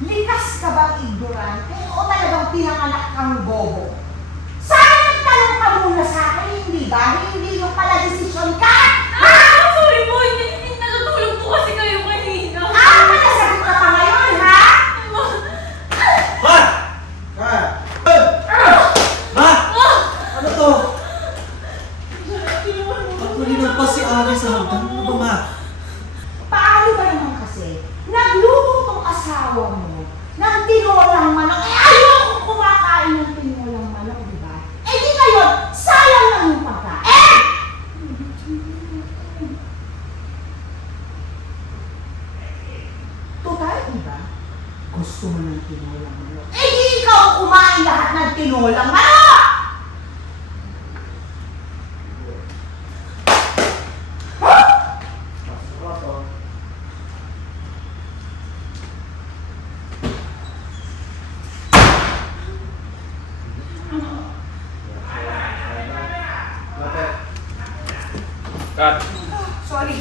Likas ka bang ignorante o talagang pinanganak kang bobo? Sana nagtanong ka muna sa akin, hindi ba? Hindi yung pala desisyon ka! Sorry po, hindi natutulog po kasi kayo kanina. Panasagot ka pa ngayon, ha? Ma! Ma! Ma! Ano to? Pagkulinan pa si Ari sa hagdan. Ano ba, Ma? Paano ba naman kasi? Nagluto tong asawa mo ng tinolang manok. Ayoko kumakain ng tinolang manok, di ba? Di ngayon, sayang lang yung pagkain! Total, di ba? Gusto mo ng tinolang manok. Di ikaw kumain lahat ng tinolang manok! Cut. Sorry.